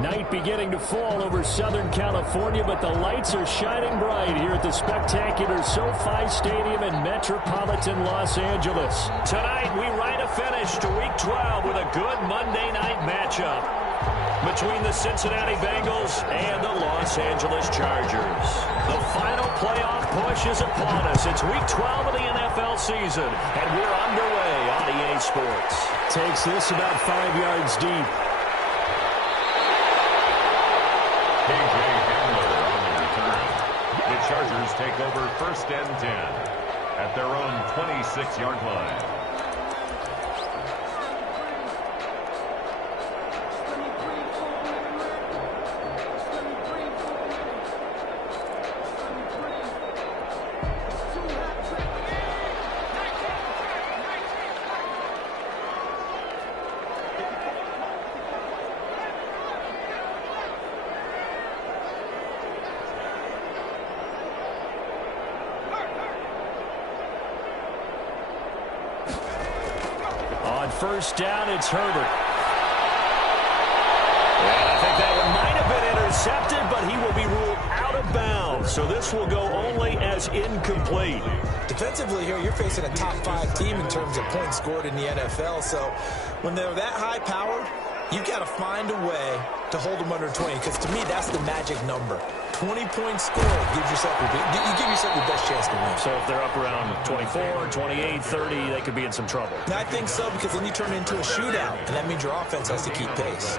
Night beginning to fall over Southern California, but the lights are shining bright here at the spectacular SoFi Stadium in metropolitan Los Angeles. Tonight, we write a finish to Week 12 with a good Monday night matchup between the Cincinnati Bengals and the Los Angeles Chargers. The final playoff push is upon us. It's Week 12 of the NFL season, and we're underway on EA Sports. Takes this about 5 yards deep. KJ Hamler on the return. The Chargers take over 1st and 10 at their own 26-yard line. On 1st down, it's Herbert. And I think that one might have been intercepted, but he will be ruled out of bounds. So this will go only as incomplete. Defensively here, you're facing a top 5 team in terms of points scored in the NFL. So when they're that high-powered, you've got to find a way to hold them under 20. Because to me, that's the magic number. 20 points scored gives yourself you give yourself your best chance to win. So if they're up around 24, 28, 30, they could be in some trouble. I think so, because then you turn it into a shootout, and that means your offense has to keep pace.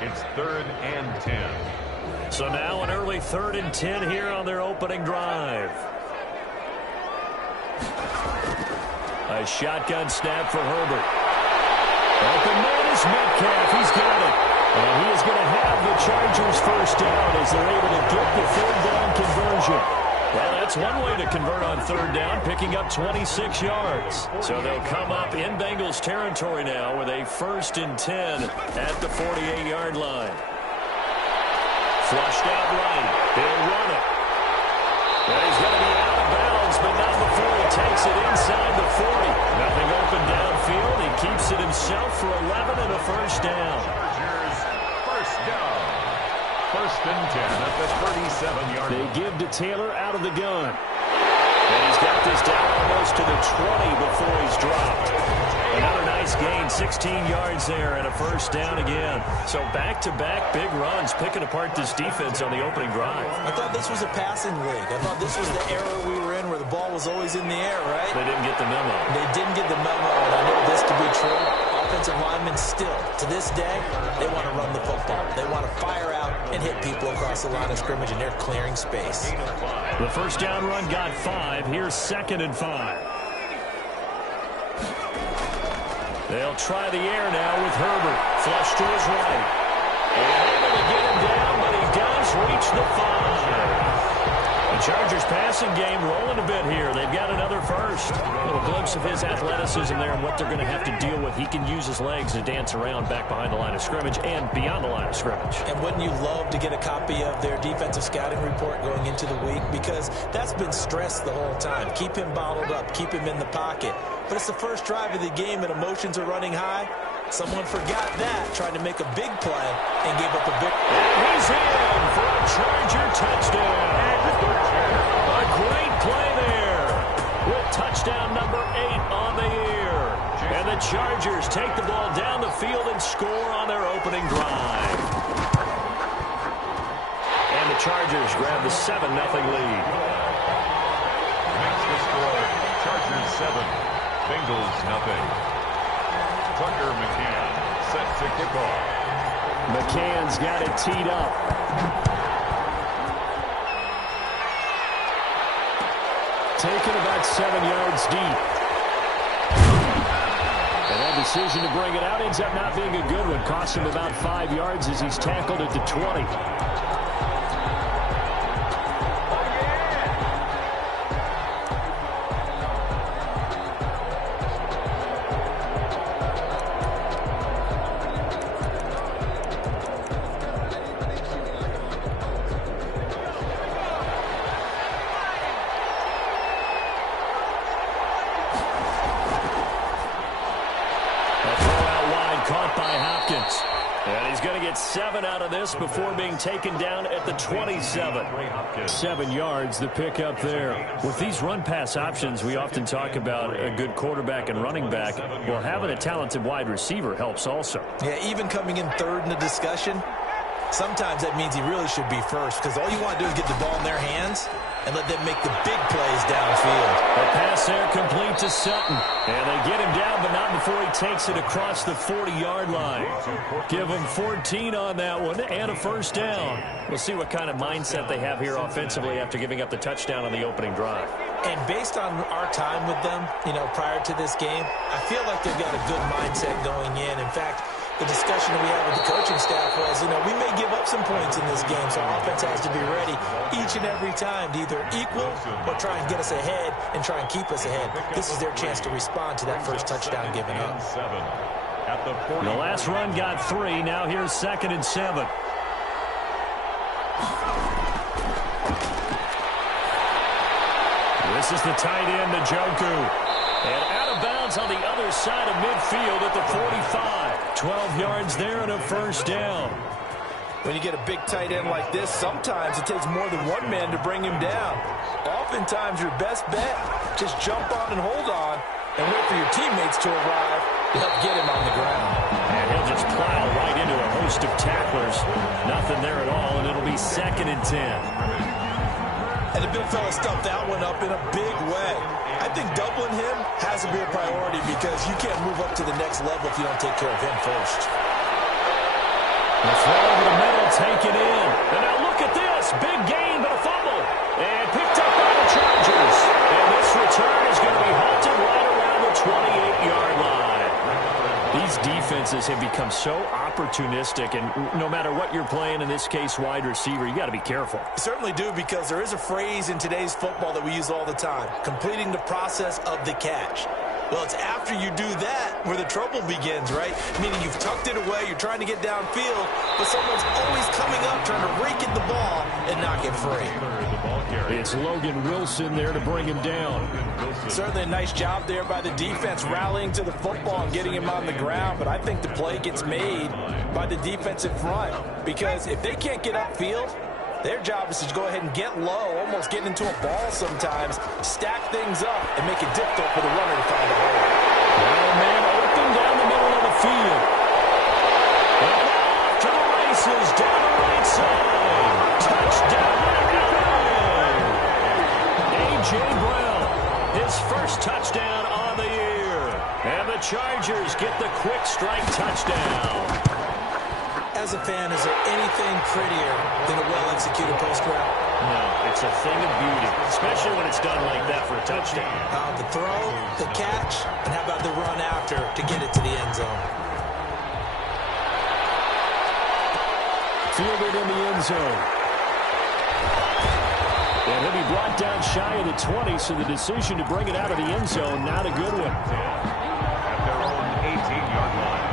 It's 3rd and 10. So now an early 3rd and 10 here on their opening drive. A shotgun snap for Herbert. Open man is Metcalf. He's got it. And he is going to have the Chargers 1st down as they're able to get the 3rd down conversion. Well, that's one way to convert on 3rd down, picking up 26 yards. So they'll come up in Bengals territory now with a 1st and 10 at the 48-yard line. Flushed out right. He'll run it. Well, he's going to be out of bounds, but not before he takes it inside the 40. Nothing open downfield. He keeps it himself for 11 and a 1st down. 1st and 10 at the 37-yard line. They give to Taylor out of the gun. And he's got this down almost to the 20 before he's dropped. Another nice gain, 16 yards there and a 1st down again. So back-to-back big runs, picking apart this defense on the opening drive. I thought this was a passing league. I thought this was the era we were in where the ball was always in the air, right? They didn't get the memo. They didn't get the memo, and I know this to be true. Offensive linemen still, to this day, they want to run the football. They want to fire out and hit people across the line of scrimmage, and they're clearing space. The 1st down run got 5. Here's 2nd and 5. They'll try the air now with Herbert. Flush to his right. And able to get him down, but he does reach the 5. The Chargers passing game rolling a bit here. They've got another 1st. A little glimpse of his athleticism there and what they're going to have to deal with. He can use his legs to dance around back behind the line of scrimmage and beyond the line of scrimmage. And wouldn't you love to get a copy of their defensive scouting report going into the week? Because that's been stressed the whole time. Keep him bottled up. Keep him in the pocket. But it's the 1st drive of the game and emotions are running high. Someone forgot that, tried to make a big play, and gave up a big... And he's in for a Charger touchdown. A great play there with touchdown number 8 on the year. And the Chargers take the ball down the field and score on their opening drive. And the Chargers grab the 7-0 lead. Makes the score. Chargers 7, Bengals 0. Tucker McCann set to kick off. McCann's got it teed up. Taken about 7 yards deep. And that decision to bring it out ends up not being a good one. Cost him about 5 yards as he's tackled at the 20. get 7 out of this before being taken down at the 27. 7 yards, the pickup there. With these run-pass options, we often talk about a good quarterback and running back. Well, having a talented wide receiver helps also. Yeah, even coming in third in the discussion, sometimes that means he really should be first, because all you want to do is get the ball in their hands and let them make the big plays downfield. A pass there complete to Sutton. And they get him down, but not before he takes it across the 40-yard line. Give him 14 on that one and a first down. We'll see what kind of mindset they have here offensively after giving up the touchdown on the opening drive. And based on our time with them, prior to this game, I feel like they've got a good mindset going in. In fact, the discussion that we had with the coaching staff was, we may give up some points in this game, so our offense has to be ready each and every time to either equal or try and get us ahead and try and keep us ahead. This is their chance to respond to that first touchdown given up. The last run got 3. Now here's 2nd and 7. This is the tight end, Njoku. And out of bounds on the other side of midfield at the 45. 12 yards there and a first down. When you get a big tight end like this, sometimes it takes more than one man to bring him down. Oftentimes, your best bet, just jump on and hold on and wait for your teammates to arrive to help get him on the ground. And he'll just plow right into a host of tacklers. Nothing there at all, and it'll be 2nd and 10. And the big fella stuffed that one up in a big way. I think doubling him has to be a priority because you can't move up to the next level if you don't take care of him first. The throw over the middle, taken in. And now look at this. Big gain, but a fumble. And picked up by the Chargers. And this return is going to be halted right around the 28-yard line. These defenses have become so opportunistic, and no matter what you're playing, in this case wide receiver, you got to be careful. You certainly do, because there is a phrase in today's football that we use all the time, completing the process of the catch. Well, it's after you do that where the trouble begins, right? Meaning you've tucked it away, you're trying to get downfield, but someone's always coming up trying to rake at the ball and knock it free. It's Logan Wilson there to bring him down. Certainly a nice job there by the defense rallying to the football and getting him on the ground, but I think the play gets made by the defensive front, because if they can't get upfield, their job is to go ahead and get low, almost get into a ball sometimes, stack things up, and make it difficult for the runner to find a hole. Well, man, open down the middle of the field. And off to the races, down the right side. Touchdown, A.J. Brown, his first touchdown on the year. And the Chargers get the quick strike touchdown. As a fan, is there anything prettier than a well-executed post route? No, it's a thing of beauty, especially when it's done like that for a touchdown. The throw, the catch, and how about the run after to get it to the end zone? Fielded in the end zone. And he'll be brought down shy of the 20, so the decision to bring it out of the end zone, not a good one. At their own 18-yard line.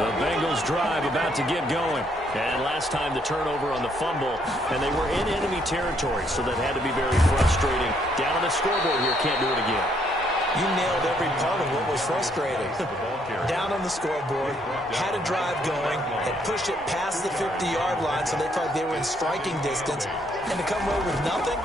The Bengals drive about to get going. And last time the turnover on the fumble, and they were in enemy territory, so that had to be very frustrating. Down on the scoreboard here, can't do it again. You nailed every part of what was frustrating. Down on the scoreboard, had a drive going, had pushed it past the 50-yard line, so they felt like they were in striking distance, and to come away with nothing,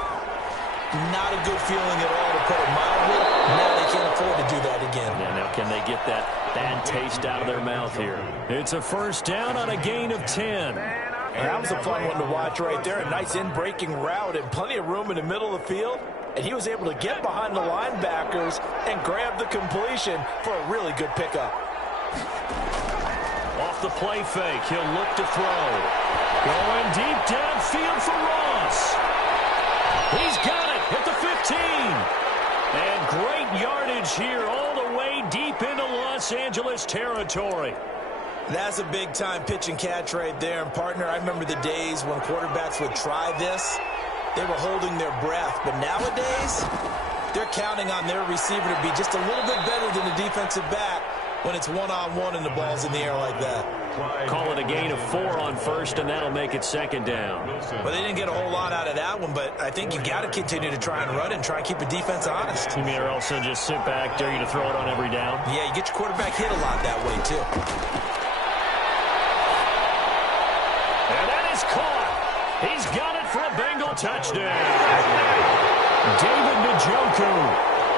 not a good feeling at all, to put it mildly. Now they can't afford to do that again. Yeah, now can they get that bad taste out of their mouth here? It's a first down on a gain of 10. And that was a fun one to watch right there. A nice in-breaking route and plenty of room in the middle of the field. And he was able to get behind the linebackers and grab the completion for a really good pickup. Off the play fake, he'll look to throw. Going deep downfield for Ross. He's got it at the 15. And great yardage here all the way deep into Los Angeles territory. That's a big-time pitch and catch right there. And, partner, I remember the days when quarterbacks would try this. They were holding their breath. But nowadays, they're counting on their receiver to be just a little bit better than the defensive back when it's one-on-one and the ball's in the air like that. Call it a gain of 4 on first, and that'll make it second down. Well, they didn't get a whole lot out of that one, but I think you got to continue to try and run it and try and keep the defense honest. You mean also just sit back, dare you to throw it on every down? Yeah, you get your quarterback hit a lot that way, too. And that is caught. He's got it for a Bengal touchdown. David Njoku,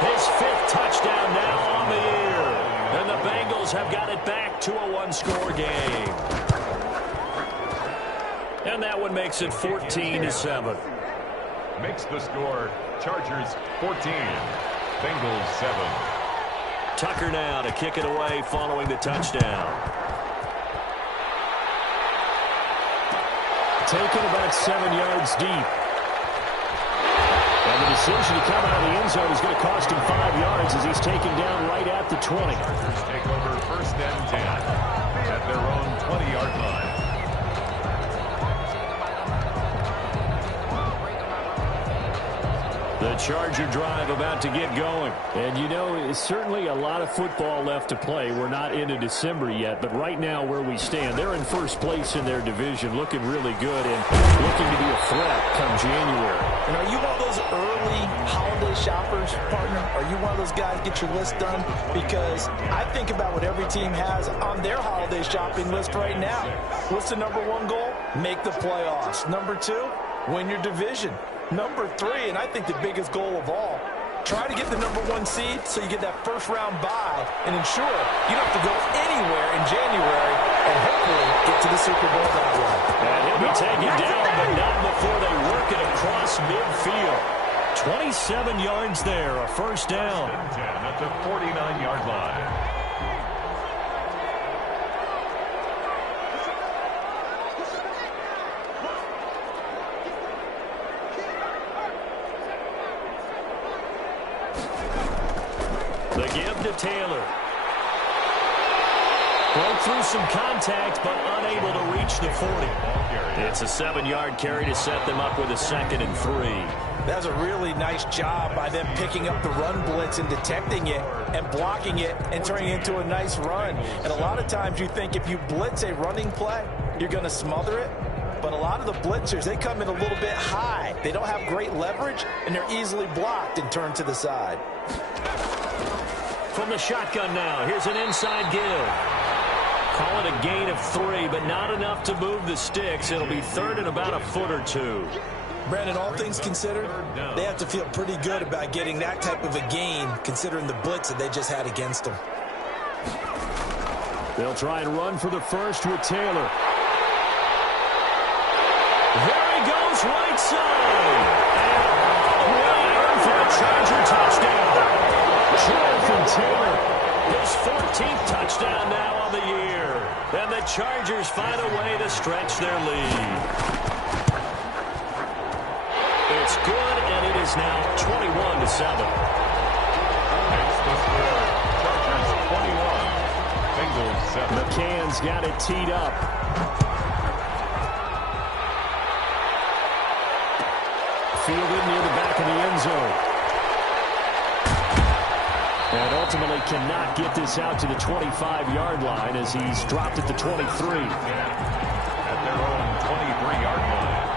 his 5th touchdown now on the year. And the Bengals have got it back to a one-score game. And that one makes it 14-7. Makes the score Chargers 14, Bengals 7. Tucker now to kick it away following the touchdown. Taken about 7 yards deep. And the decision to come out of the end zone is going to cost him 5 yards as he's taken down right at the 20. Chargers take over first and 10 at their own 20-yard line. The Charger drive about to get going. And, you know, it's certainly a lot of football left to play. We're not into December yet, but right now where we stand, they're in first place in their division, looking really good and looking to be a threat come January. And are you one of those early holiday shoppers, partner? Are you one of those guys get your list done? Because I think about what every team has on their holiday shopping list right now. What's the number 1 goal? Make the playoffs. Number 2, win your division. Number 3, and I think the biggest goal of all, try to get the number 1 seed so you get that first-round bye and ensure you don't have to go anywhere in January and hopefully get to the Super Bowl that way. And he'll be taken down, but not before they work it across midfield. 27 yards there, a first down. 10 at the 49-yard line. The give to Taylor. Broke through some contact, but unable to reach the 40. It's a 7-yard carry to set them up with a 2nd and 3. That was a really nice job by them picking up the run blitz and detecting it and blocking it and turning it into a nice run. And a lot of times you think if you blitz a running play, you're going to smother it. But a lot of the blitzers, they come in a little bit high. They don't have great leverage, and they're easily blocked and turned to the side. From the shotgun now, here's an inside give. Call it a gain of 3, but not enough to move the sticks. It'll be 3rd and about a foot or 2. Brandon, all things considered, they have to feel pretty good about getting that type of a gain, considering the blitz that they just had against them. They'll try and run for the first with Taylor. There he goes, right side. And way in for a Charger touchdown. Jonathan Taylor, his 14th touchdown now on the year. And the Chargers find a way to stretch their lead. It's good, and it is now 21-7. Makes the score Chargers 21, Bengals 7. McCann's got it teed up. Fielded near the back of the end zone. And ultimately cannot get this out to the 25-yard line as he's dropped at the 23. At their own 23-yard line.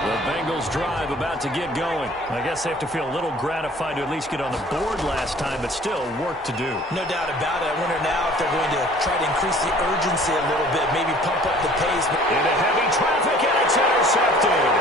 The Bengals drive about to get going. I guess they have to feel a little gratified to at least get on the board last time, but still work to do. No doubt about it. I wonder now if they're going to try to increase the urgency a little bit, maybe pump up the pace. Into heavy traffic, and it's intercepted.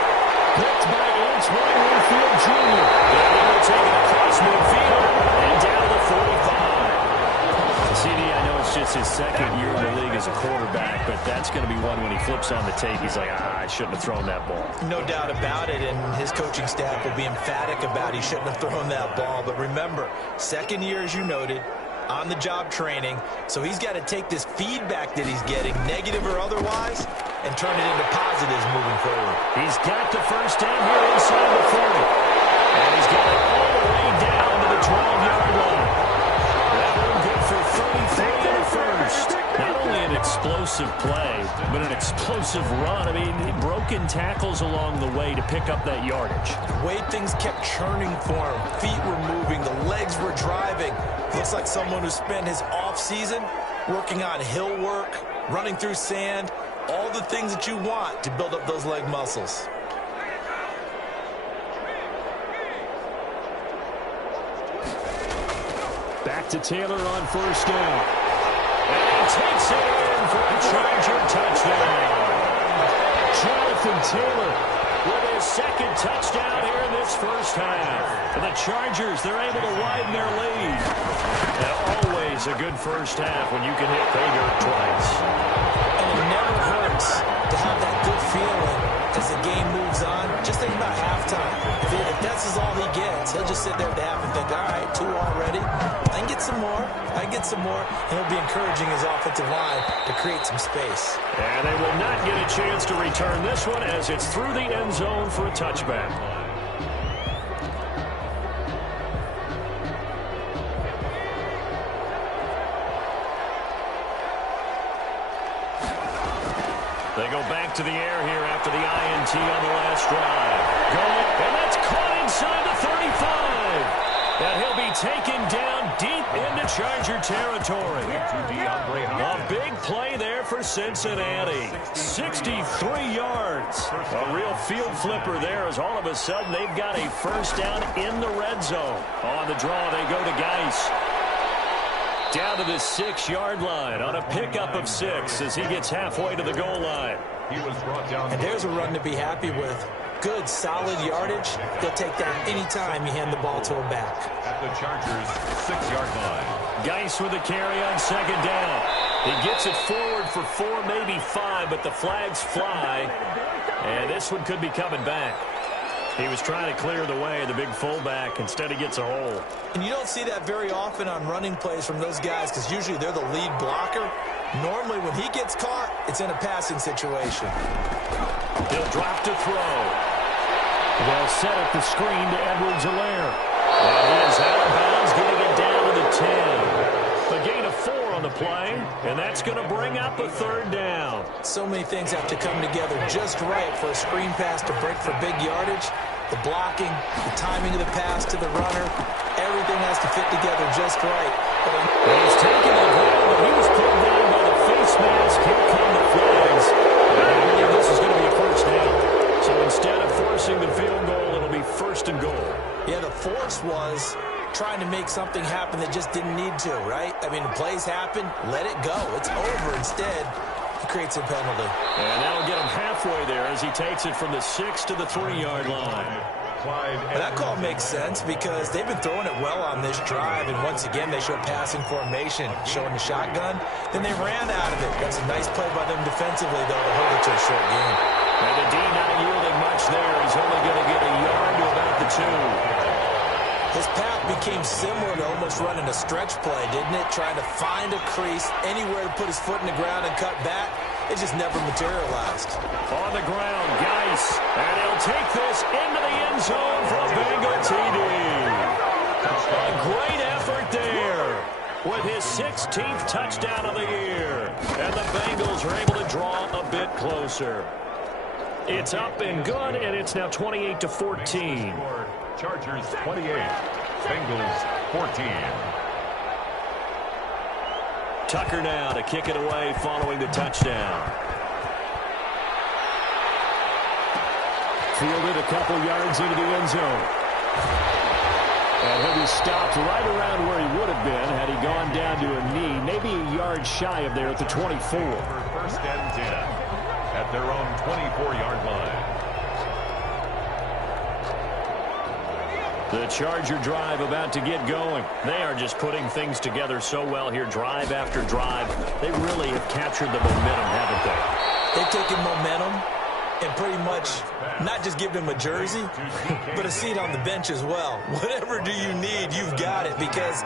Picked by Antoine Winfield Jr. And he will take it across midfield and down to the 45. CD, I know it's just his 2nd year in the league as a quarterback, but that's going to be one when he flips on the tape. He's like, I shouldn't have thrown that ball. No doubt about it, and his coaching staff will be emphatic about he shouldn't have thrown that ball. But remember, 2nd year, as you noted, on-the-job training, so he's got to take this feedback that he's getting, negative or otherwise, and turn it into positives moving forward. He's got the first down here inside the 40. And he's got it all the way down to the 12-yard line. That one good for 33 and a first. Not only an explosive play, but an explosive run. I mean, broken tackles along the way to pick up that yardage. The way things kept churning for him, feet were moving, the legs were driving. Looks like someone who spent his off season working on hill work, running through sand, all the things that you want to build up those leg muscles. Back to Taylor on first down. And he takes it in for a Charger touchdown. Jonathan Taylor with his second touchdown here in this first half. For the Chargers, they're able to widen their lead. And always a good first half when you can hit pay dirt twice. And it never hurts to have that good feeling as the game moves on. Just think about halftime. If that's all he gets, he'll just sit there at the half and think, all right, 2 already. I can get some more. I can get some more. And he'll be encouraging his offensive line to create some space. And they will not get a chance to return this one as it's through the end zone for a touchback. They go back to the air here after the INT on the last drive. And that's caught inside the 35. And he'll be taken down deep into Charger territory. A big play there for Cincinnati. 63 yards. A real field flipper there as all of a sudden they've got a first down in the red zone. On the draw, they go to Geis. Down to the 6-yard line on a pickup of 6 as he gets halfway to the goal line. He was brought down. And there's a run to be happy with. Good, solid yardage. They'll take that anytime you hand the ball to him back. At the Chargers' 6-yard line. Geis with a carry on second down. He gets it forward for 4, maybe 5, but the flags fly. And this one could be coming back. He was trying to clear the way, the big fullback. Instead, he gets a hole. And you don't see that very often on running plays from those guys because usually they're the lead blocker. Normally, when he gets caught, it's in a passing situation. He'll drop to throw. They'll set up the screen to Edwards-Helaire. And he is out of bounds, getting it down to the 10. A gain of 4 on the play, and that's going to bring up a third down. So many things have to come together just right for a screen pass to break for big yardage. The blocking, the timing of the pass to the runner, everything has to fit together just right. And he's taken the ground, but he was pulled down by the face mask. Here come the flags. And I believe this is going to be a first down. So instead of forcing the field goal, it'll be 1st and goal. Yeah, the force was trying to make something happen that just didn't need to, right? I mean, the plays happen, let it go. It's over. Instead, he creates a penalty. And that'll get him halfway there as he takes it from the 6 to the 3-yard line. But that call makes sense because they've been throwing it well on this drive, and once again, they show passing formation, showing the shotgun. Then they ran out of it. That's a nice play by them defensively, though, to hold it to a short game. And the D not yielding much there. He's only going to get a yard to about the 2. His path became similar to almost running a stretch play, didn't it? Trying to find a crease, anywhere to put his foot in the ground and cut back. It just never materialized. On the ground, Geis. And he'll take this into the end zone for a Bengal TD. A great effort there with his 16th touchdown of the year. And the Bengals are able to draw a bit closer. It's up and good, and it's now 28-14. Chargers 28, Bengals 14. Tucker now to kick it away following the touchdown. Fielded a couple yards into the end zone. And he'll be stopped right around where he would have been had he gone down to a knee, maybe a yard shy of there at the 24. For 1st and 10 at their own 24-yard line. The Charger drive about to get going. They are just putting things together so well here, drive after drive. They really have captured the momentum, haven't they? They've taken momentum and pretty much not just given him a jersey, but a seat on the bench as well. Whatever do you need, you've got it, because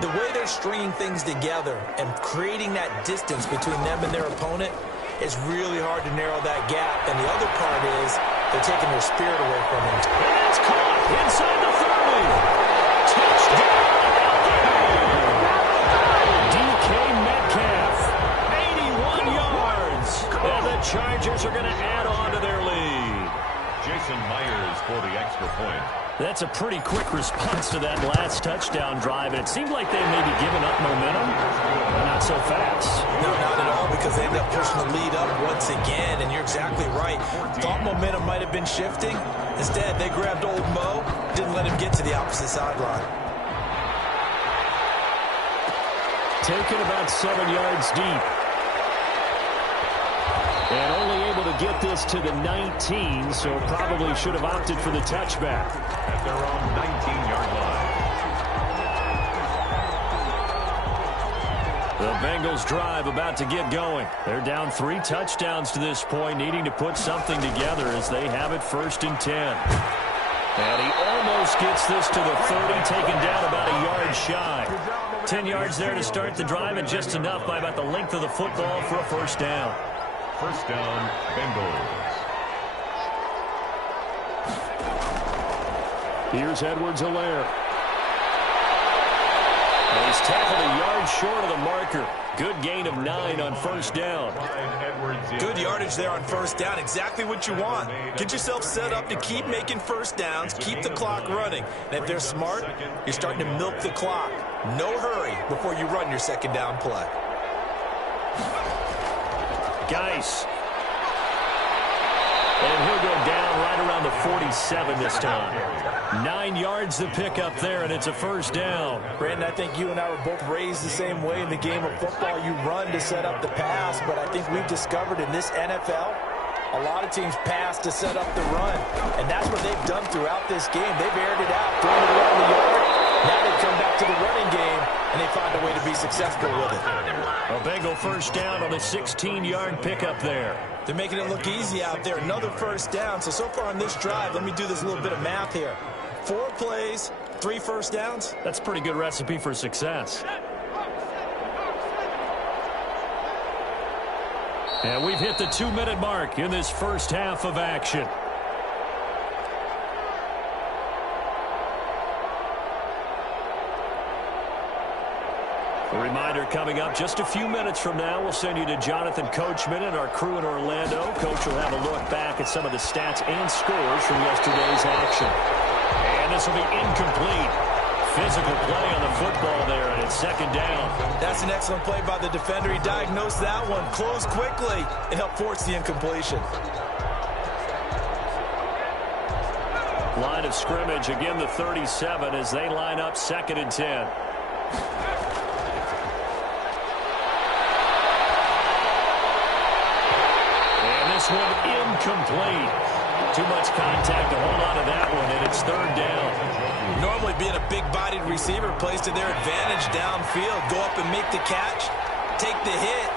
the way they're stringing things together and creating that distance between them and their opponent, it's really hard to narrow that gap. And the other part is they're taking their spirit away from him. And that's caught inside the 30. Touchdown DK Metcalf, 81 yards. And the Chargers are going to add on to their lead. Jason Myers for the extra point. That's a pretty quick response to that last touchdown drive. And it seemed like they had maybe given up momentum. Not so fast. No, not at all, because they ended up pushing the lead up once again. And you're exactly right. Thought momentum might have been shifting. Instead, they grabbed old Mo, didn't let him get to the opposite sideline. Taken about 7 yards deep. And only able to get this to the 19, so probably should have opted for the touchback. At their own 19-yard line. The Bengals drive about to get going. They're down 3 touchdowns to this point, needing to put something together as they have it 1st and 10. And he almost gets this to the 30, taken down about a yard shy. 10 yards there to start the drive, and just enough by about the length of the football for a 1st down. 1st down, Bengals. Here's Edwards-Helaire. And he's tackled a yard short of the marker. Good gain of 9 on 1st down. Good yardage there on 1st down. Exactly what you want. Get yourself set up to keep making 1st downs, keep the clock running. And if they're smart, you're starting to milk the clock. No hurry before you run your 2nd down play. Geis. And he'll go down right around the 47 this time. 9 yards to pick up there, and it's a 1st down. Brandon, I think you and I were both raised the same way in the game of football. You run to set up the pass, but I think we've discovered in this NFL, a lot of teams pass to set up the run. And that's what they've done throughout this game. They've aired it out, thrown it around the yard. Now they come back to the running game, and they find a way to be successful with it. A Bengal 1st down on the 16-yard pickup there. They're making it look easy out there. Another 1st down. So far on this drive, let me do this little bit of math here. 4 plays, 3 1st downs. That's a pretty good recipe for success. And we've hit the 2-minute mark in this 1st half of action. A reminder coming up just a few minutes from now, we'll send you to Jonathan Coachman and our crew in Orlando. Coach will have a look back at some of the stats and scores from yesterday's action. And this will be incomplete. Physical play on the football there, and it's 2nd down. That's an excellent play by the defender. He diagnosed that one, closed quickly, and helped force the incompletion. Line of scrimmage, again the 37 as they line up 2nd and 10. This one incomplete. Too much contact to hold on to that one, and it's 3rd down. Normally being a big-bodied receiver plays to their advantage downfield. Go up and make the catch, take the hit,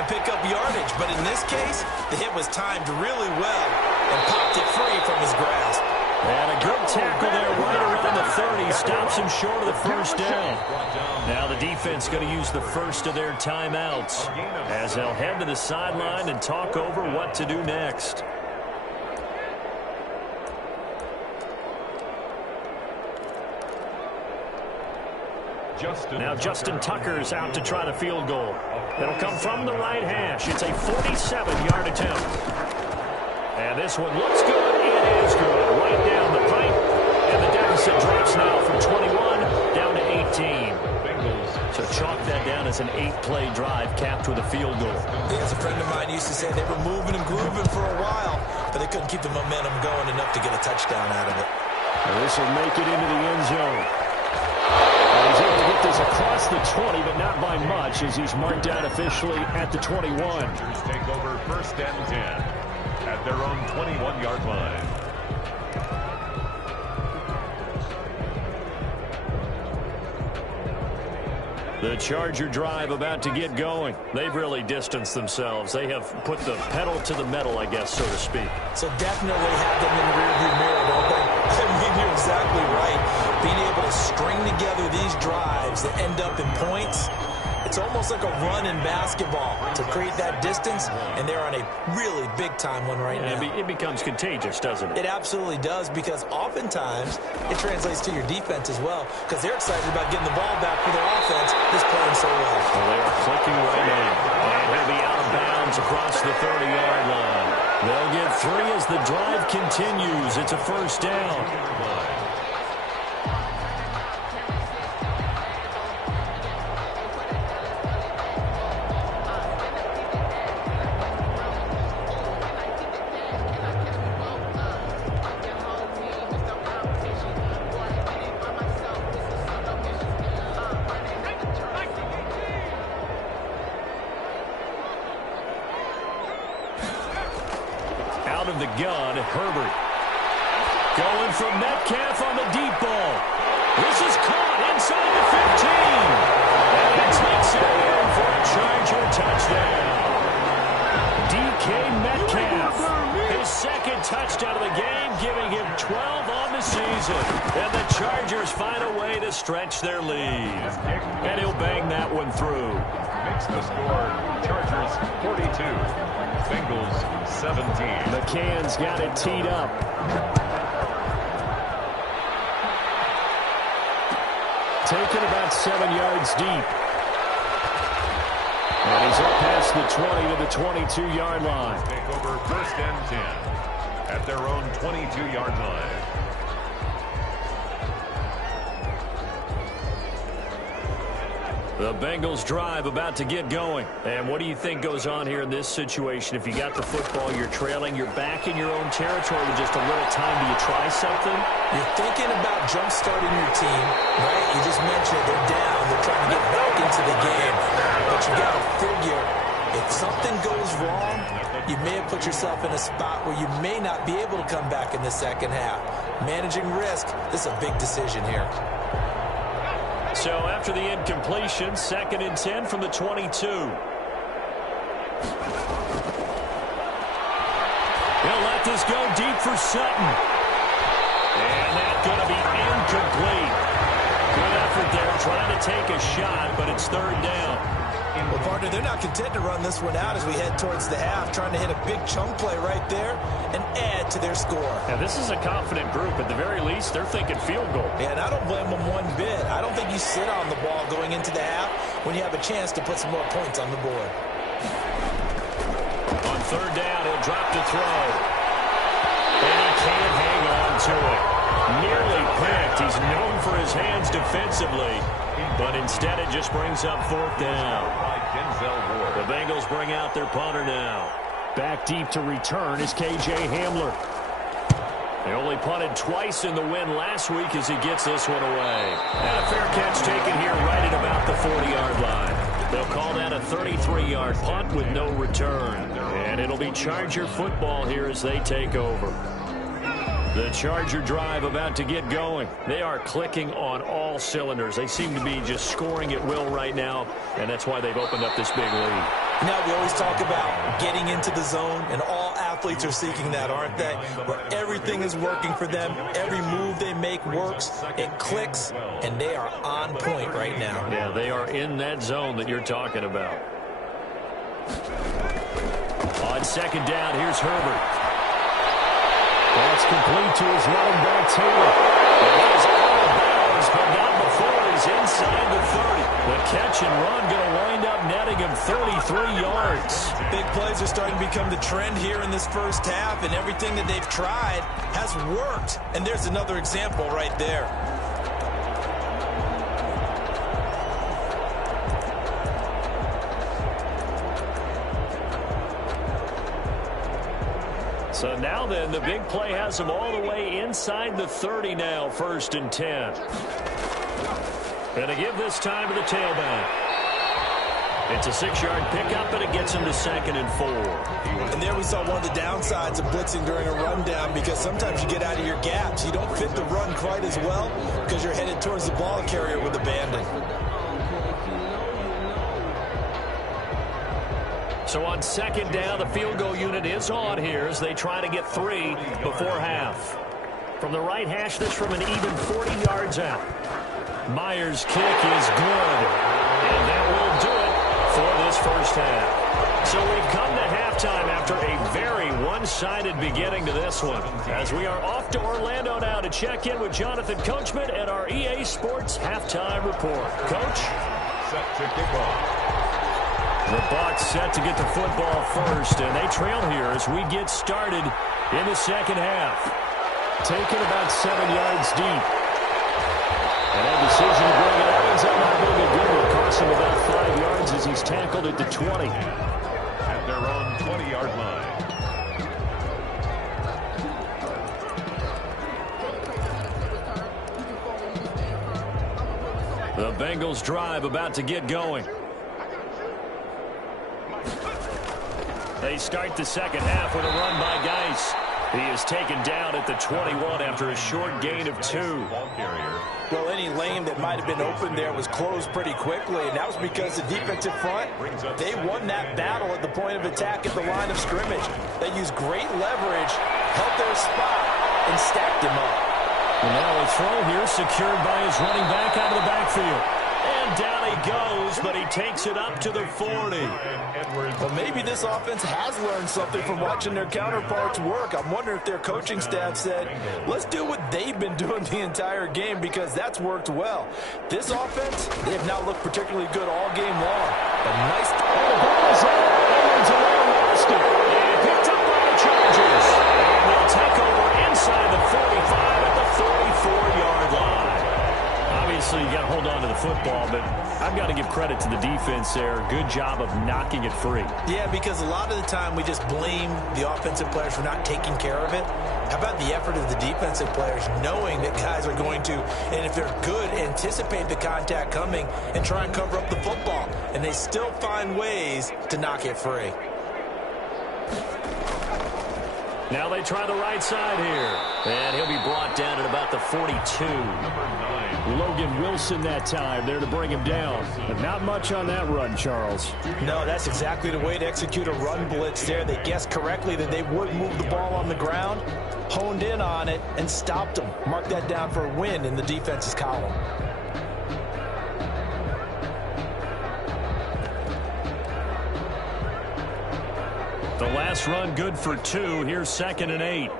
and pick up yardage. But in this case, the hit was timed really well and popped it free from his grasp. And a good tackle there right around the 30. Stops him short of the 1st down. Now the defense going to use the first of their timeouts as they'll head to the sideline and talk over what to do next. Now Justin Tucker's out to try the field goal. It'll come from the right hash. It's a 47-yard attempt. And this one looks good. It is good. Right down the pipe. And the deficit drops now from 21 down to 18. So chalk that down as an 8-play drive capped with a field goal. As a friend of mine used to say, they were moving and grooving for a while, but they couldn't keep the momentum going enough to get a touchdown out of it. Well, this will make it into the end zone. He's able to get this across the 20, but not by much as he's marked down officially at the 21. Take over 1st and 10 at their own 21-yard line. The Charger drive about to get going. They've really distanced themselves. They have put the pedal to the metal, I guess, so to speak. So definitely have them in the rearview mirror, don't they? I mean, you're exactly right. Being able to string together these drives that end up in points, it's almost like a run in basketball to create that distance, and they're on a really big-time one right now. It becomes contagious, doesn't it? It absolutely does, because oftentimes it translates to your defense as well, because they're excited about getting the ball back for their offense that's playing so well. Well, they are clicking right in. And he'll be out of bounds across the 30-yard line. They'll get 3 as the drive continues. It's a 1st down. the gun, Herbert. Going from Metcalf on the deep ball. This is caught inside the 15. And he takes it in for a Charger touchdown. DK Metcalf, his second touchdown of the game, giving him 12 on the season. And the Chargers find a way to stretch their lead. And he'll bang that one through. Makes the score, Chargers 42, Bengals 17. McCann's got it teed up. Taken about 7 yards deep. And he's up past the 20 to the 22-yard line. Take over 1st and 10 at their own 22-yard line. The Bengals drive about to get going. And what do you think goes on here in this situation? If you got the football, you're trailing, you're back in your own territory with just a little time. Do you try something? You're thinking about jump-starting your team, right? You just mentioned it. They're down. They're trying to get back into the game. But you got to figure, if something goes wrong, you may have put yourself in a spot where you may not be able to come back in the second half. Managing risk, this is a big decision here. So after the incompletion, 2nd and 10 from the 22. He'll let this go deep for Sutton. And that's going to be incomplete. Good effort there trying to take a shot, but it's 3rd down. Well, partner, they're not content to run this one out as we head towards the half, trying to hit a big chunk play right there and add to their score. Now, this is a confident group. At the very least, they're thinking field goal. Yeah, and I don't blame them one bit. I don't think you sit on the ball going into the half when you have a chance to put some more points on the board. On 3rd down, he'll drop to throw. And he can't hang on to it. Nearly picked. He's known for his hands defensively, but instead it just brings up 4th down. The Bengals bring out their punter now. Back deep to return is KJ Hamler. They only punted twice in the win last week as he gets this one away. And a fair catch taken here right at about the 40-yard line. They'll call that a 33-yard punt with no return. And it'll be Charger football here as they take over. The Charger drive about to get going. They are clicking on all cylinders. They seem to be just scoring at will right now, and that's why they've opened up this big lead. Now, we always talk about getting into the zone, and all athletes are seeking that, aren't they? Where everything is working for them. Every move they make works. It clicks, and they are on point right now. Yeah, they are in that zone that you're talking about. On 2nd down, here's Herbert. That's complete to his running back, Taylor. It is out of bounds, but not before he's inside the 30. The catch and run going to wind up netting him 33 yards. Big plays are starting to become the trend here in this first half, and everything that they've tried has worked. And there's another example right there. So now then, the big play has him all the way inside the 30 now, 1st and 10. And to give this time to the tailback. It's a 6-yard pickup, and it gets him to 2nd and 4. And there we saw one of the downsides of blitzing during a rundown, because sometimes you get out of your gaps. You don't fit the run quite as well because you're headed towards the ball carrier with abandon. So on 2nd down, the field goal unit is on here as they try to get 3 before half. From the right hash, this from an even 40 yards out. Myers' kick is good. And that will do it for this first half. So we've come to halftime after a very one-sided beginning to this one. As we are off to Orlando now to check in with Jonathan Coachman at our EA Sports Halftime Report. Coach? Set to kick off. The Bucs set to get the football first, and they trail here as we get started in the second half. Taken about 7 yards deep. And that decision to bring it out ends up not being a good one. Cost him about 5 yards as he's tackled at the 20. At their own 20-yard line. The Bengals drive about to get going. They start the second half with a run by Geis. He is taken down at the 21 after a short gain of 2. Well, any lane that might have been open there was closed pretty quickly, and that was because the defensive front, they won that battle at the point of attack at the line of scrimmage. They used great leverage, held their spot, and stacked him up. And now a throw here secured by his running back out of the backfield. And down he goes, but he takes it up to the 40. Well, maybe this offense has learned something from watching their counterparts work. I'm wondering if their coaching staff said, let's do what they've been doing the entire game, because that's worked well. This offense, they have not looked particularly good all game long. But nice. Oh, the ball is out. Edwards alone lost it. And picked up by the Chargers. And they'll take over inside the 45 at the 44-yard line. Obviously, you got to hold on to the football, but I've got to give credit to the defense there. Good job of knocking it free. Yeah, because a lot of the time we just blame the offensive players for not taking care of it. How about the effort of the defensive players knowing that guys are going to, and if they're good, anticipate the contact coming and try and cover up the football. And they still find ways to knock it free. Now they try the right side here. And he'll be brought down at about the 42. Number 9. Logan Wilson that time there to bring him down. But not much on that run, Charles. No, that's exactly the way to execute a run blitz there. They guessed correctly that they would move the ball on the ground, honed in on it, and stopped them. Mark that down for a win in the defense's column. The last run good for 2. Here's 2nd and 8.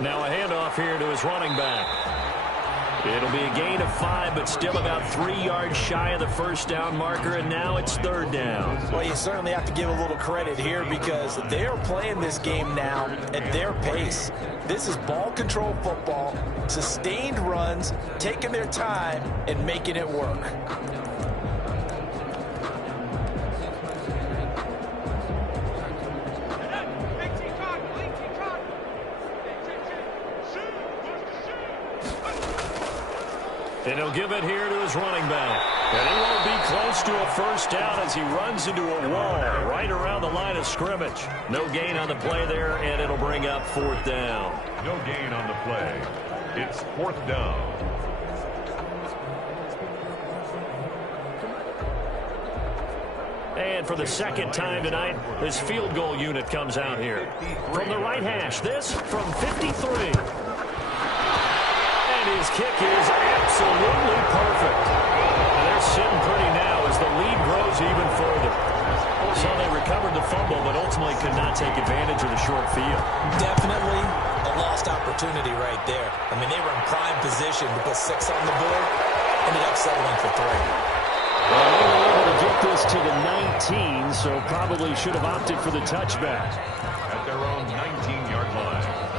Now a handoff here to his running back. It'll be a gain of 5, but still about 3 yards shy of the first down marker, and now it's 3rd down. Well, you certainly have to give a little credit here because they are playing this game now at their pace. This is ball control football, sustained runs, taking their time, and making it work. And he'll give it here to his running back. And he won't be close to a first down as he runs into a wall right around the line of scrimmage. No gain on the play there, and it'll bring up 4th down. No gain on the play. It's 4th down. And for the second time tonight, this field goal unit comes out here. From the right hash, this from 53. And his kick is absolutely perfect. And they're sitting pretty now as the lead grows even further. So they recovered the fumble, but ultimately could not take advantage of the short field. Definitely a lost opportunity right there. I mean, they were in prime position to put 6 on the board. Ended up settling for 3. Well, they were able to get this to the 19, so probably should have opted for the touchback. At their own 19-yard line.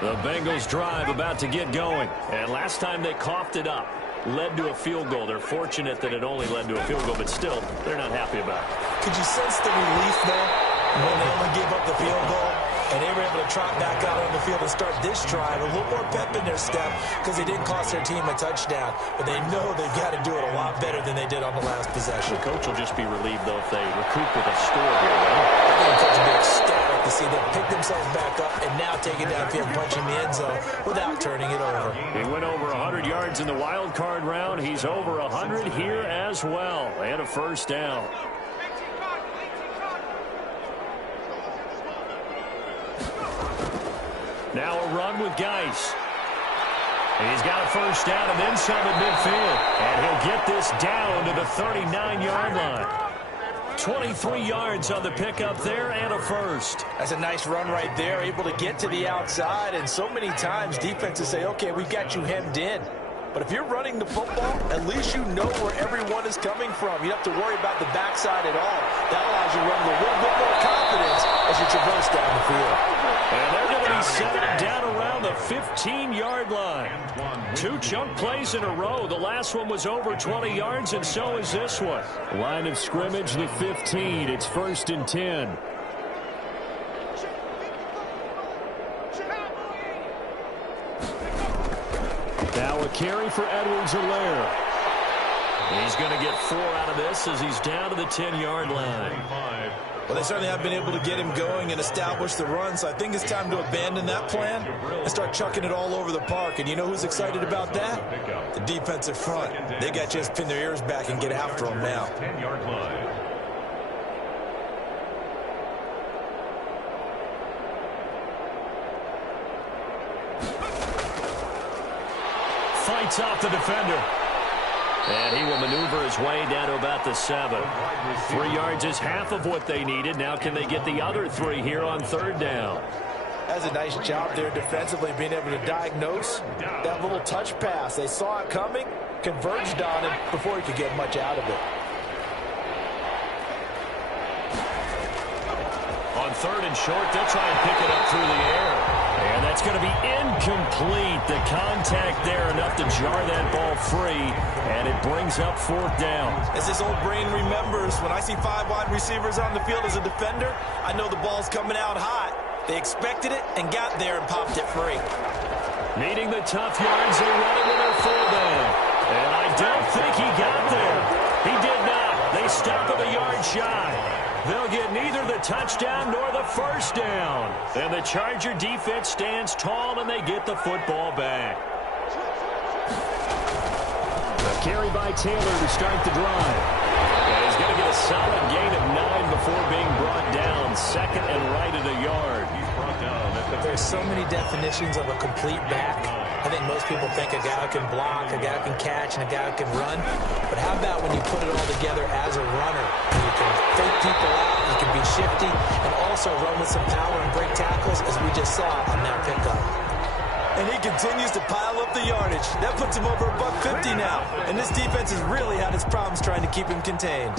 The Bengals drive about to get going. And last time they coughed it up, led to a field goal. They're fortunate that it only led to a field goal, but still, they're not happy about it. Could you sense the relief there when they only gave up the field goal? And they were able to trot back out on the field and start this drive. A little more pep in their step because they didn't cost their team a touchdown. But they know they've got to do it a lot better than they did on the last possession. The coach will just be relieved, though, if they recoup with a score here. I think the coach will be ecstatic to see them pick themselves back up and now take it downfield, punching the end zone without turning it over. He went over 100 yards in the wild card round. He's over 100 here as well. And a first down. Now a run with Geis. And he's got a first down and then some at midfield. And he'll get this down to the 39-yard line. 23 yards on the pickup there and a first. That's a nice run right there, able to get to the outside. And so many times defenses say, okay, we've got you hemmed in. But if you're running the football, at least you know where everyone is coming from. You don't have to worry about the backside at all. That allows you to run with a little bit more confidence as you traverse down the field. And they're going to be set down around the 15-yard line. 2 chunk plays in a row. The last one was over 20 yards, and so is this one. Line of scrimmage, the 15. It's 1st and 10. Now a carry for Edwards-Helaire. He's going to get 4 out of this as he's down to the 10-yard line. Well, they certainly have been able to get him going and establish the run, so I think it's time to abandon that plan and start chucking it all over the park. And you know who's excited about that? The defensive front. They got just pin their ears back and get after him now. 10-yard line. Fights off the defender. And he will maneuver his way down to about the 7. 3 yards is half of what they needed. Now can they get the other 3 here on 3rd down? That's a nice job there defensively, being able to diagnose that little touch pass. They saw it coming, converged on it before he could get much out of it. On 3rd and short, they'll try and pick it up through the air. And that's going to be incomplete. The contact there enough to jar that ball free, and it brings up 4th down. As this old brain remembers, when I see 5 wide receivers on the field as a defender, I know the ball's coming out hot. They expected it and got there and popped it free. Needing the tough yards, they run it with their fullback. And I don't think he got there. He did not. They stop him a yard shy. They'll get neither the touchdown nor the 1st down. And the Charger defense stands tall, and they get the football back. A carry by Taylor to start the drive. And he's going to get a solid gain of 9 before being brought down. 2nd and right at a yard. He's brought down. There's so many definitions of a complete back. I think most people think a guy who can block, a guy who can catch, and a guy who can run. But how about when you put it all together as a runner? You can fake people out, you can be shifty, and also run with some power and break tackles, as we just saw on that pickup. And he continues to pile up the yardage. That puts him over $150 now. And this defense has really had its problems trying to keep him contained.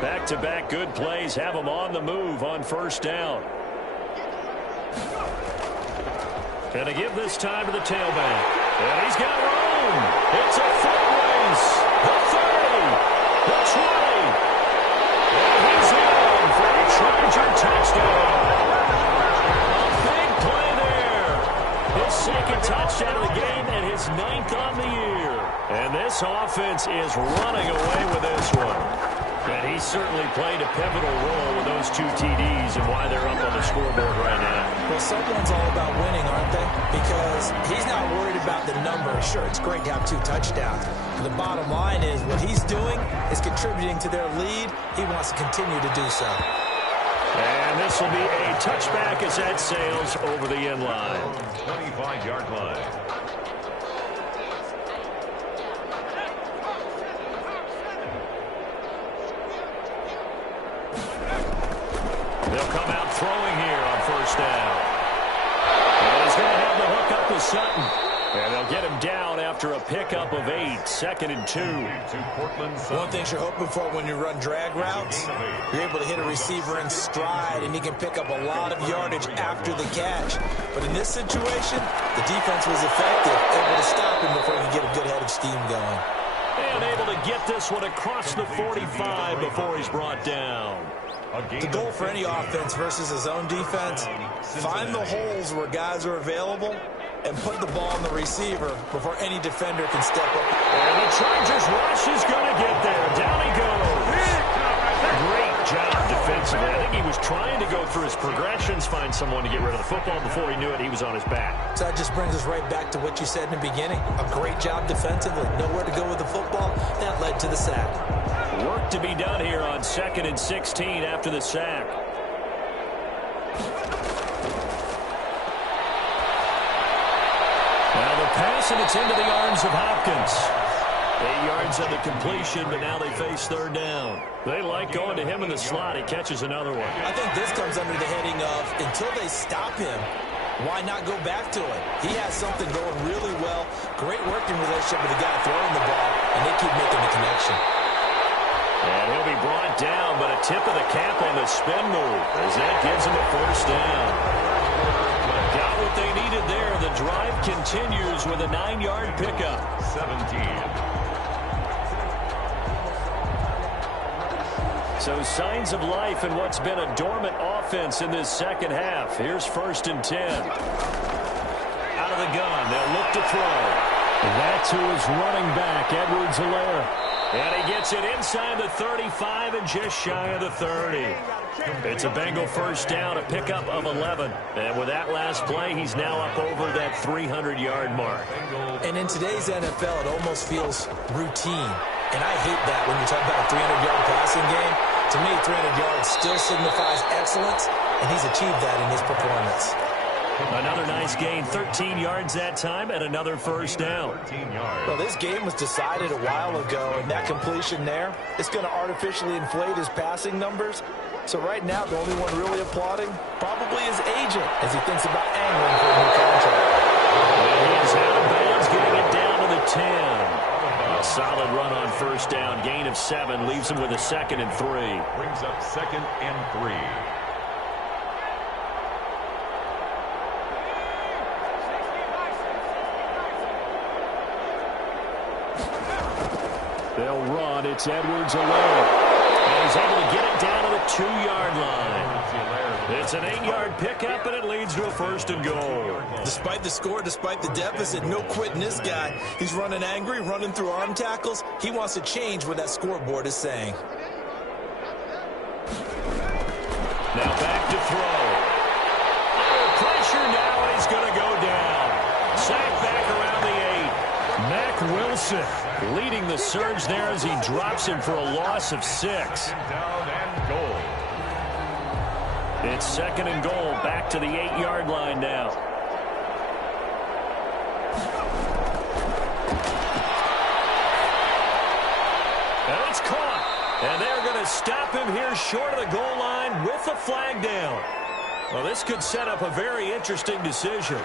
Back-to-back good plays have them on the move on 1st down. Gonna give this time to the tailback. And he's got room. It's a foot race. The 30. The 20. And he's in for a Charger touchdown. Big play there. His 2nd touchdown of the game and his 9th on the year. And this offense is running away with this one. And he certainly played a pivotal role with those 2 TDs and why they're up on the scoreboard right now. Well, someone's all about winning, aren't they? Because he's not worried about the number. Sure, it's great to have 2 touchdowns. But the bottom line is what he's doing is contributing to their lead. He wants to continue to do so. And this will be a touchback as that sails over the end line. 25-yard line. They'll come out throwing here on 1st down. And he's going to have the hook up to Sutton. And they'll get him down after a pickup of 8. 2nd and 2. One thing you're hoping for when you run drag routes, you're able to hit a receiver in stride, and he can pick up a lot of yardage after the catch. But in this situation, the defense was effective, able to stop him before he could get a good head of steam going. And able to get this one across the 45 before he's brought down. The goal for any offense versus his own defense, find the holes where guys are available and put the ball on the receiver before any defender can step up. And the Chargers rush is going to get there. Down he goes. Great job defensively. I think he was trying to go through his progressions, find someone to get rid of the football. Before he knew it, he was on his back. So that just brings us right back to what you said in the beginning. A great job defensively. Nowhere to go with the football. That led to the sack. Work to be done here on 2nd and 16 after the sack. Now the pass, and it's into the arms of Hopkins. 8 yards on the completion, but now they face 3rd down. They like going to him in the slot. He catches another one. I think this comes under the heading of, until they stop him, why not go back to it? He has something going really well. Great working relationship with the guy throwing the ball, and they keep making the connection. And he'll be brought down, but a tip of the cap on the spin move as that gives him a 1st down. Got what they needed there. The drive continues with a 9-yard pickup. 17. So signs of life in what's been a dormant offense in this second half. Here's 1st and 10. Out of the gun, they'll look to throw. That's who is running back, Edwards-Helaire. And he gets it inside the 35 and just shy of the 30. It's a Bengal first down, a pickup of 11. And with that last play, he's now up over that 300-yard mark. And in today's NFL, it almost feels routine. And I hate that when you talk about a 300-yard passing game. To me, 300 yards still signifies excellence, and he's achieved that in his performance. Another nice gain, 13 yards that time, and another first down. 13 yards. Well, this game was decided a while ago, and that completion there, it's going to artificially inflate his passing numbers. So right now, the only one really applauding probably his agent as he thinks about angling for a new contract. He is out of bounds, getting it down to the 10. A solid run on first down, gain of 7, leaves him with a 2nd and 3. Brings up 2nd and 3. They'll run. It's Edwards-Helaire. And he's able to get it down to the 2-yard line. It's an 8-yard pickup, and it leads to a 1st and goal. Despite the score, despite the deficit, no quitting this guy. He's running angry, running through arm tackles. He wants to change what that scoreboard is saying. Now back to throw. Under pressure now, and he's going to go down. Sacked back around the 8. Mack Wilson leading the surge there as he drops him for a loss of 6. Down and goal. It's 2nd and goal, back to the 8-yard line now. And it's caught. And they're going to stop him here short of the goal line with the flag down. Well, this could set up a very interesting decision.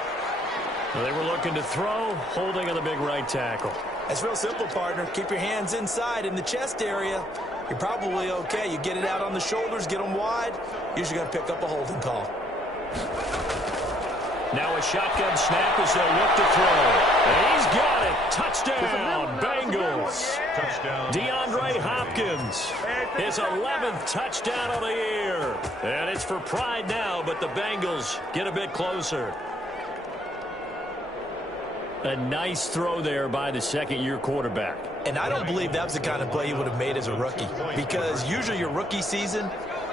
Well, they were looking to throw, holding on the big right tackle. It's real simple, partner. Keep your hands inside in the chest area. You're probably okay. You get it out on the shoulders, get them wide. Usually going to pick up a holding call. Now a shotgun snap as they'll look to throw. And he's got it. Touchdown, Bengals. Touchdown. DeAndre Hopkins, his 11th touchdown of the year. And it's for pride now, but the Bengals get a bit closer. A nice throw there by the second-year quarterback. And I don't believe that was the kind of play he would have made as a rookie, because usually your rookie season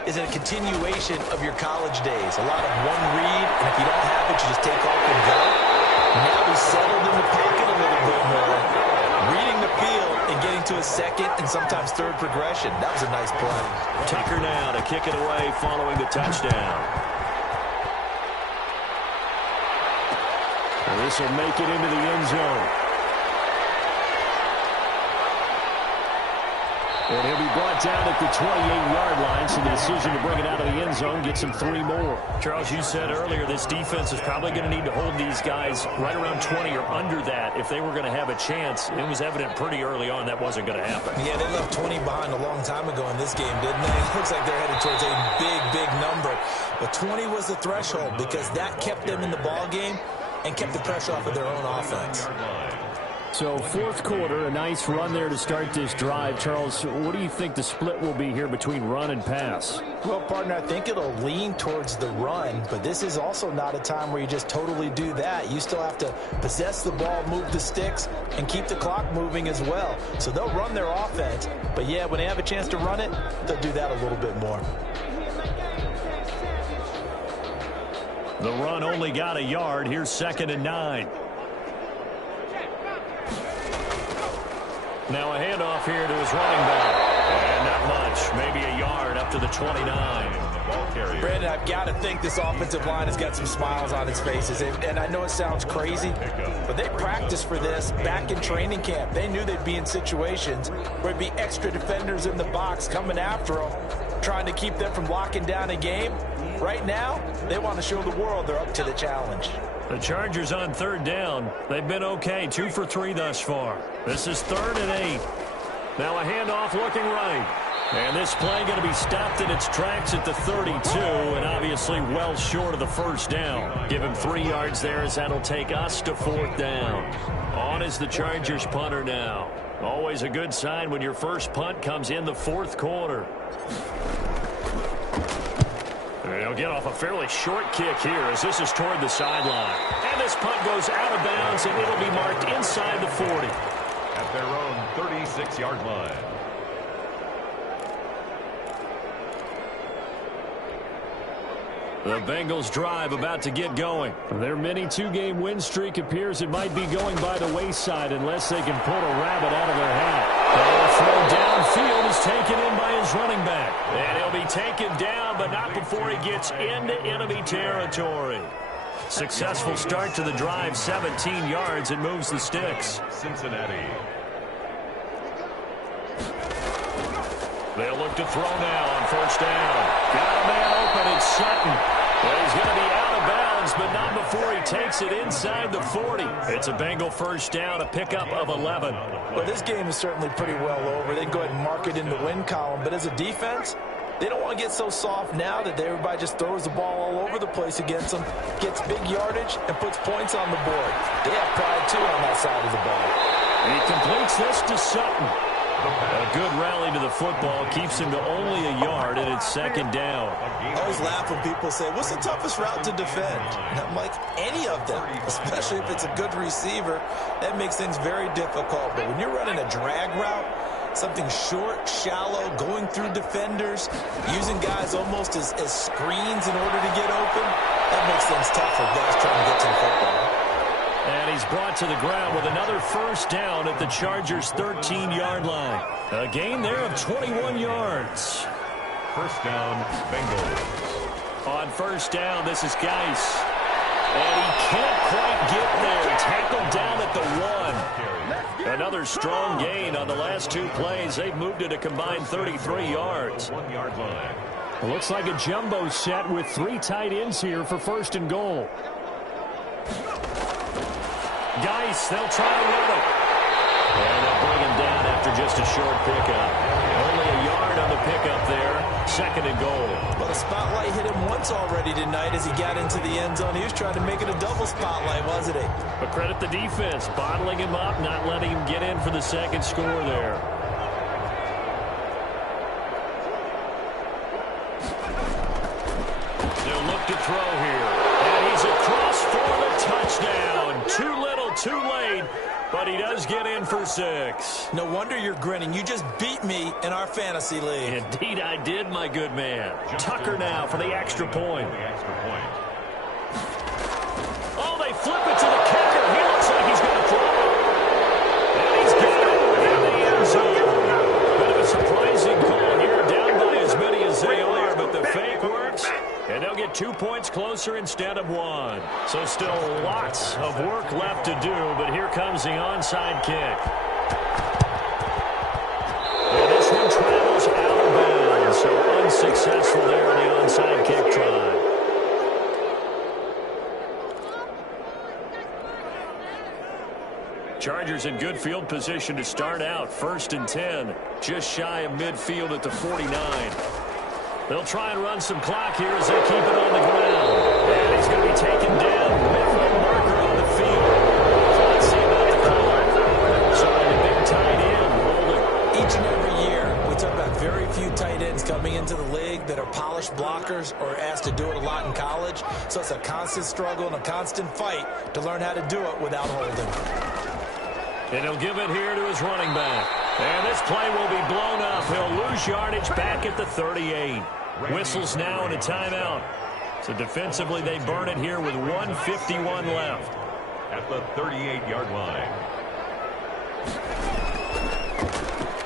is a continuation of your college days. A lot of one read, and if you don't have it, you just take off and go. Now he's settled in the pocket a little bit more, reading the field and getting to a second and sometimes third progression. That was a nice play. Tucker now to kick it away following the touchdown. This will make it into the end zone. And he'll be brought down at the 28-yard line, so the decision to bring it out of the end zone gets him 3 more. Charles, you said earlier this defense is probably going to need to hold these guys right around 20 or under that if they were going to have a chance. It was evident pretty early on that wasn't going to happen. Yeah, they left 20 behind a long time ago in this game, didn't they? It looks like they're headed towards a big number. But 20 was the threshold because that kept them in the ball game and kept the pressure off of their own offense. So fourth quarter, a nice run there to start this drive. Charles, what do you think the split will be here between run and pass? Well, partner, I think it'll lean towards the run, but this is also not a time where you just totally do that. You still have to possess the ball, move the sticks, and keep the clock moving as well. So they'll run their offense, but yeah, when they have a chance to run it, they'll do that a little bit more. The run only got a yard. Here's 2nd and 9. Now a handoff here to his running back. And not much. Maybe a yard up to the 29. Brandon, I've got to think this offensive line has got some smiles on its faces. And I know it sounds crazy, but they practiced for this back in training camp. They knew they'd be in situations where there'd be extra defenders in the box coming after them, trying to keep them from locking down a game. Right now, they want to show the world they're up to the challenge. The Chargers on 3rd down. They've been okay, 2 for 3 thus far. This is 3rd and 8. Now a handoff looking right. And this play going to be stopped in its tracks at the 32, and obviously well short of the first down. Give him 3 yards there, as that'll take us to 4th down. On is the Chargers punter now. Always a good sign when your first punt comes in the 4th quarter. They'll get off a fairly short kick here as this is toward the sideline. And this punt goes out of bounds, and it'll be marked inside the 40. At their own 36-yard line. The Bengals drive about to get going. Their mini 2-game win streak appears it might be going by the wayside unless they can pull a rabbit out of their hat. The throw downfield is taken in by his running back. And he'll be taken down, but not before he gets into enemy territory. Successful start to the drive, 17 yards, and moves the sticks. Cincinnati. They'll look to throw now on first down. Got a man open, it's Sutton. Well, he's going to be out of bounds, but not before he takes it inside the 40. It's a Bengal first down, a pickup of 11. Well, this game is certainly pretty well over. They can go ahead and mark it in the win column, but as a defense, they don't want to get so soft now that everybody just throws the ball all over the place against them, gets big yardage, and puts points on the board. They have pride, too, on that side of the ball. He completes this to Sutton. A good rally to the football keeps him to only a yard, and it's 2nd down. I always laugh when people say, what's the toughest route to defend? And I'm like, any of them, especially if it's a good receiver. That makes things very difficult. But when you're running a drag route, something short, shallow, going through defenders, using guys almost as screens in order to get open, that makes things tough for guys trying to get to the football. And he's brought to the ground with another first down at the Chargers' 13-yard line. A gain there of 21 yards. First down, Bengals. On first down, this is Geis. And he can't quite get there. Tackled down at the 1. Another strong gain on the last 2 plays. They've moved it a combined 33 yards. 1-yard line. It looks like a jumbo set with 3 tight ends here for 1st and goal. Geis, they'll try to run it. And they'll bring him down after just a short pickup. Only a yard on the pickup there. 2nd and goal. Well, the spotlight hit him once already tonight as he got into the end zone. He was trying to make it a double spotlight, wasn't he? But credit the defense, bottling him up, not letting him get in for the 2nd score there. They'll look to throw here. And he's across for the touchdown. Too little, too late, but he does get in for 6. No wonder you're grinning. You just beat me in our fantasy league. Indeed I did, my good man. Tucker now for the extra point. Oh, they flip it to the kicker. He looks like he's going to throw it. And he's got it in the end zone. Bit of a surprising call here, down by as many as they are, but the fake works. And they'll get 2 points closer instead of 1. So still lots of work left to do, but here comes the onside kick. And this one travels out of bounds, so unsuccessful there on the onside kick try. Chargers in good field position to start out. 1st and 10, just shy of midfield at the 49. They'll try and run some clock here as they keep it on the ground. And he's going to be taken down with no marker on the field. Let's see about the call. So the big tight end holding. Each and every year, we talk about very few tight ends coming into the league that are polished blockers or asked to do it a lot in college. So it's a constant struggle and a constant fight to learn how to do it without holding. And he'll give it here to his running back. And this play will be blown up. He'll lose yardage back at the 38. Whistles now and a timeout. So defensively, they burn it here with 1:51 left. At the 38-yard line.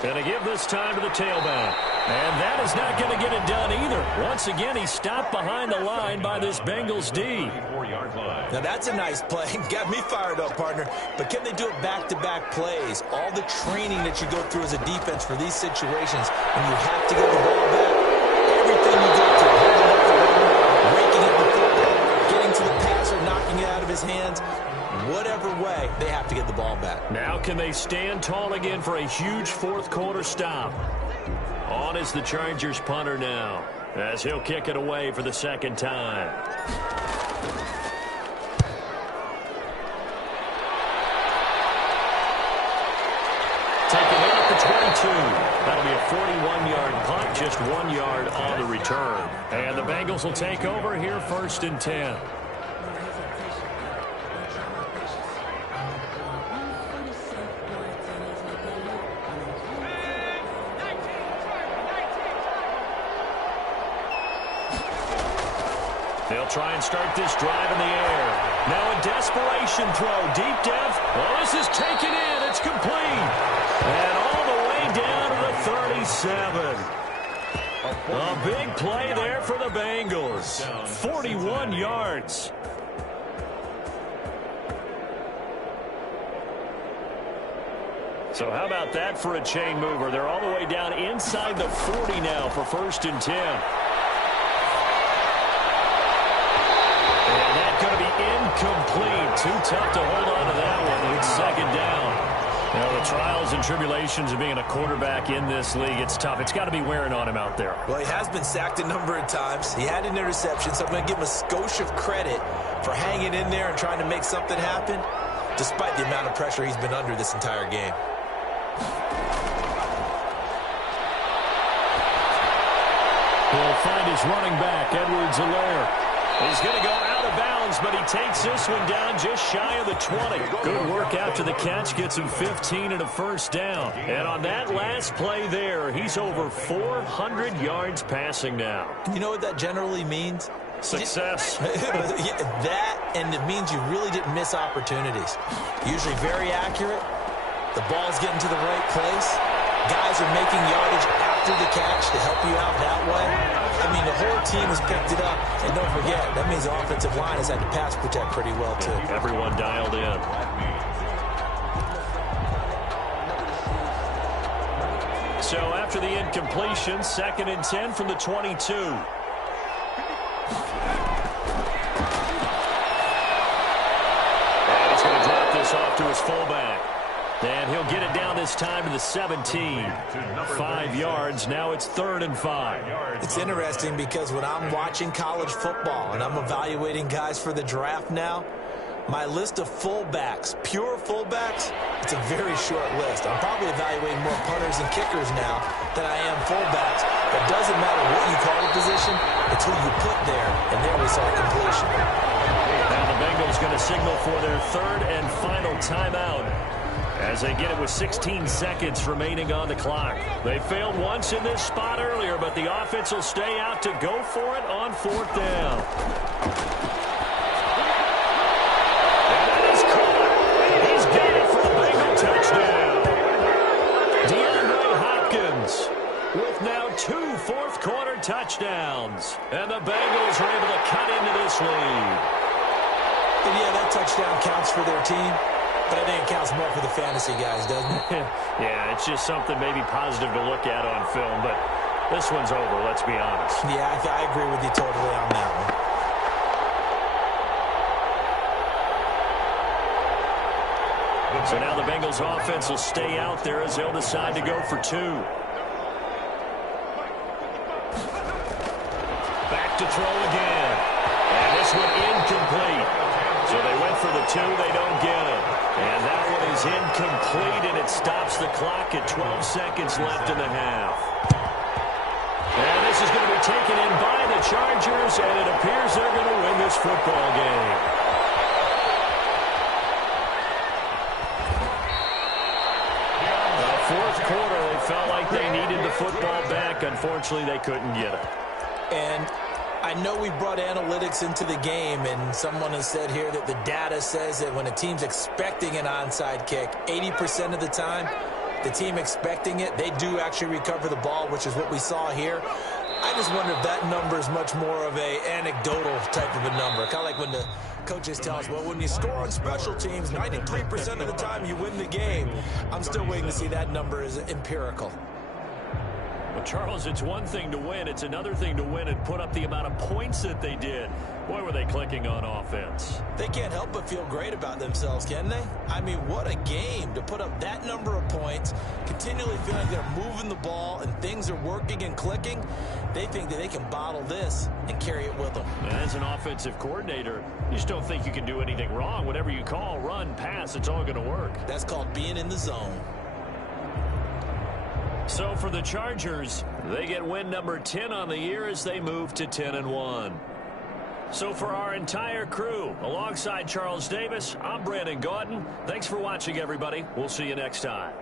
Going to give this time to the tailback. And that is not going to get it done either. Once again, he's stopped behind the line by this Bengals D. 34-yard line. Now, that's a nice play. Got me fired up, partner. But can they do it back-to-back plays? All the training that you go through as a defense for these situations, when you have to get the ball back, everything you go through, holding up the run, raking up the football, getting to the passer, knocking it out of his hands, whatever way, they have to get the ball back. Now can they stand tall again for a huge 4th quarter stop? On is the Chargers punter now, as he'll kick it away for the second time. Taking it at the 22. That'll be a 41-yard punt, just 1 yard on the return. And the Bengals will take over here, 1st and 10. They'll try and start this drive in the air. Now a desperation throw, deep depth. Oh, this is taken in. It's complete. And all the way down to the 37. A big play there for the Bengals. 41 yards. So how about that for a chain mover? They're all the way down inside the 40 now for 1st and 10. Going to be incomplete. Too tough to hold on to that one. It's 2nd down. You know, the trials and tribulations of being a quarterback in this league, it's tough. It's got to be wearing on him out there. Well, he has been sacked a number of times. He had an interception, so I'm going to give him a skosh of credit for hanging in there and trying to make something happen, despite the amount of pressure he's been under this entire game. He'll find his running back, Edwards-Helaire. He's going to go out of bounds, but he takes this one down just shy of the 20. Good work after the catch, gets him 15 and a 1st down. And on that last play there, he's over 400 yards passing now. You know what that generally means? Success. That, and it means you really didn't miss opportunities. Usually very accurate. The ball's getting to the right place. Guys are making yardage after the catch to help you out that way. I mean, the whole team has picked it up. And don't forget, that means the offensive line has had to pass protect pretty well, too. Everyone dialed in. So after the incompletion, 2nd and 10 from the 22. And he's going to drop this off to his fullback. And he'll get it down this time to the 17. 5 yards. Now it's 3rd and 5. It's interesting because when I'm watching college football and I'm evaluating guys for the draft now, my list of fullbacks, pure fullbacks, it's a very short list. I'm probably evaluating more punters and kickers now than I am fullbacks. It doesn't matter what you call the position, it's who you put there, and there we saw completion. Now the Bengals going to signal for their 3rd and final timeout, as they get it with 16 seconds remaining on the clock. They failed once in this spot earlier, but the offense will stay out to go for it on 4th down. And that is caught. He's got it for the Bengal touchdown. DeAndre Hopkins with now 2 fourth-quarter touchdowns. And the Bengals are able to cut into this lead. And yeah, that touchdown counts for their team. But I think it counts more for the fantasy guys, doesn't it? Yeah, it's just something maybe positive to look at on film, but this one's over, let's be honest. Yeah, I agree with you totally on that one. So now the Bengals offense will stay out there as they'll decide to go for 2. Back to throw again. And this one incomplete. So they went for the 2, they don't get it. And that one is incomplete, and it stops the clock at 12 seconds left in the half. And this is going to be taken in by the Chargers, and it appears they're going to win this football game. The 4th quarter, they felt like they needed the football back. Unfortunately, they couldn't get it. And I know we brought analytics into the game, and someone has said here that the data says that when a team's expecting an onside kick, 80% of the time, the team expecting it, they do actually recover the ball, which is what we saw here. I just wonder if that number is much more of a anecdotal type of a number. Kind of like when the coaches tell us, well, when you score on special teams, 93% of the time you win the game. I'm still waiting to see that number is empirical. Well, Charles, it's one thing to win. It's another thing to win and put up the amount of points that they did. Boy, were they clicking on offense. They can't help but feel great about themselves, can they? I mean, what a game to put up that number of points, continually feeling they're moving the ball and things are working and clicking. They think that they can bottle this and carry it with them. As an offensive coordinator, you just don't think you can do anything wrong. Whatever you call, run, pass, it's all going to work. That's called being in the zone. So for the Chargers, they get win number 10 on the year as they move to 10-1. So for our entire crew, alongside Charles Davis, I'm Brandon Gaudin. Thanks for watching, everybody. We'll see you next time.